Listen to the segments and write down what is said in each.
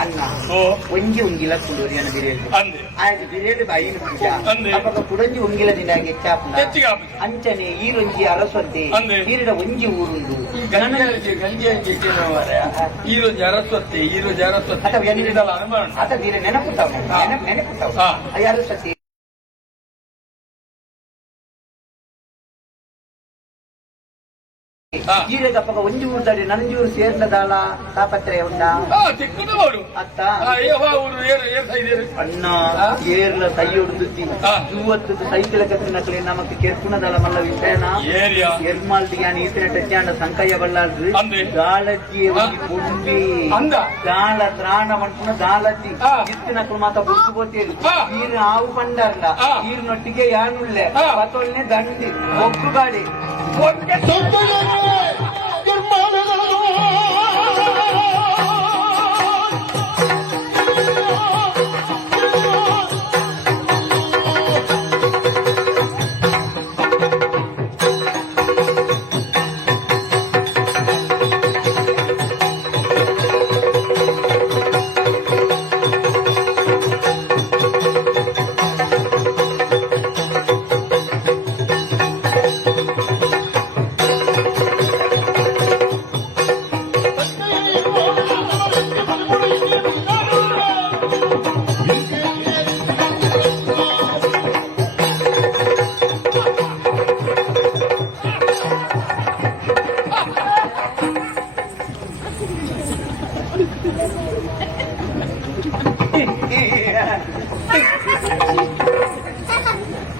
ಅನ್ನ ಒಂಜಿ ಉಂಗಿಲ ಕುಡೋರಿ ಅನ್ನ ಬಿರಿಯಲ್ ಆಯ್ತು ಬಿರಿಯಲ್ ಬಾಯಿನ ಪಂಚ ಅಪ್ಪಗ ಕುಡಂಜಿ ಉಂಗಿಲದಿಂದ ಹೆಚ್ಚಾಪುನ ಅಂಚನೆ ಈರೊಂಜಿ ಅರಸೊದ್ದೆ ಈರಿಡ ಒಂಜಿ ಊರುಂಡು ಈರೋಜು ಅರಸ್ವತ್ತೆ ಅತ ವೀರ ನೆನಪುತ್ತಾವ ನೆನಪುತ್ತಾವ ಅರಸೊತ್ತೆ ಈರಗಪ್ಪಗ ಒಂಜಿ ಊರ್ದಾಡಿ ನಂಜೂರು ಸೇರ್ನದಾಳ ತಾಪತ್ರೆ ಉಂಡಾ ಅತ್ತ ಅಣ್ಣ ಏರ್ಲ ತೈಯೊಡ್ದುತ್ತಿ ಇವತ್ತು ಸೈಕಲ್ ಕತ್ತಿನಕ್ಲೆ ನಮಕ್ ಕೆರ್ಪುಣದಳ ಮಲ್ಲ ವಿಷಯನ ಎರ್ಮಾಲ್ದಿಯಾನ ಈತಿನ ಟಚ್ಚಾಂಡ ಸಂಕಯ್ಯ ಬಲ್ಲಾಳ್ರಿ ಗಾಳಜ್ಜಿ ಕುಂಬಿ ಗಾಳ ತ್ರಾಣ ಮಣ್ಪುಣ ಗಾಳಜ್ಜಿ ಇತ್ತಿನಕ್ಲು ಮಾತ ಬುದ್ದು ಗೊತ್ತೇರು ಈರ್ ಆವು ಪಂಡರ್ಲ ಈರ್ನೊಟ್ಟಿಗೆ ಯಾನುಳ್ಳೆ ಪತೊಳ್ನೆ ದಂಡಿ ಒಕ್ಕು ಗಾಡಿ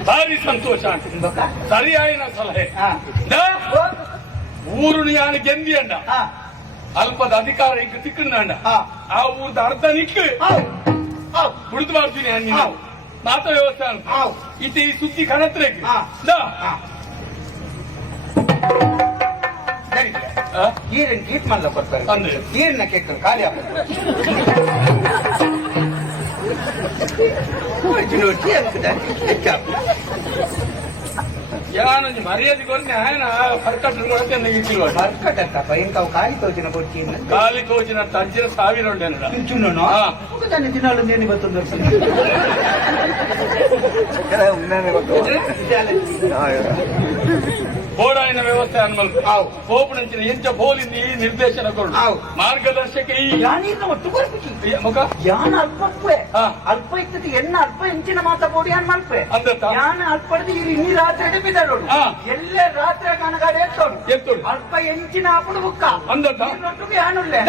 ಭಾರಿ ಸಂತೋಷ ಸರಿಯಾಯಿನ ಸಲಹೆ ಊರು ನಾನು ಗೆಂದಿ ಅಂಡ ಅಲ್ಪದ ಅಧಿಕಾರ ಈಗ ತಿಕ್ಕಂಡ ಆ ಊರ್ದ ಅರ್ಧ ನಿಕ್ಕು ಹುಡುದು ಮಾಡ್ತೀನಿ ನೀನು ಮಾತ ವ್ಯವಸ್ಥೆ ಅಂತ ಇತಿ ಸುದ್ದಿ ಕಣತ್ರ ಈರಿನ ಗೀಟ್ ಮಲ್ಲ ಕೊಡ್ತಾರೆ ಈರಿನ ಕೇಕ್ ಖಾಲಿ ಯಾನೊಂದು ಮರ್ಯಾದೆ ಕೊನೆ ఆయన ಪರ್ಕಟ್ ಪರ್ಕಟ್ಟಪ್ಪ ಇಂಕ ಖಾಲಿ ತೋಚಿನ ಕೊಡ್ತೀನಿ ಖಾಲಿ ತೋಚಿನ ತಂಚಿನ ಸಾವಿರ ಉಂಟೆ ತಾನೆ ದಿನಾಳು ನೇನಿ ಬರ್ತದೆ ಬೋಡಾಯಿನ ವ್ಯವಸ್ಥೆ ಅನ್ಮಲ್ ಕೋಪಣಂಚಿನ ಎಂಚ ಬೋಲಿಂದಿ ನಿರ್ದೇಶನಗಳು ಮಾರ್ಗದರ್ಶಕ ಮುಖ ಯಾನ ಅಲ್ಪಪ್ಪೆ ಅಲ್ಪ ಇರ್ತದೆ ಎನ್ನ ಅಲ್ಪ ಎಂಚಿನ ಮಾತಾಡಿ ಅನ್ ಮಲ್ಪೆ ಯಾನ ಅಲ್ಪಡ್ದು ಇನ್ನಿ ರಾತ್ರಿ ಬಿದ್ದಾಡೋಡು ಎಲ್ಲೇ ರಾತ್ರಿ ಕನಗಾಡೆ ಎತ್ತೋಡು ಅಲ್ಪ ಎಂಚಿನ ಅಪ್ಪಡು ಬುಕ್ಕ ಅಂದಟ್ಟ ಯಾನುಳ್ಳೆ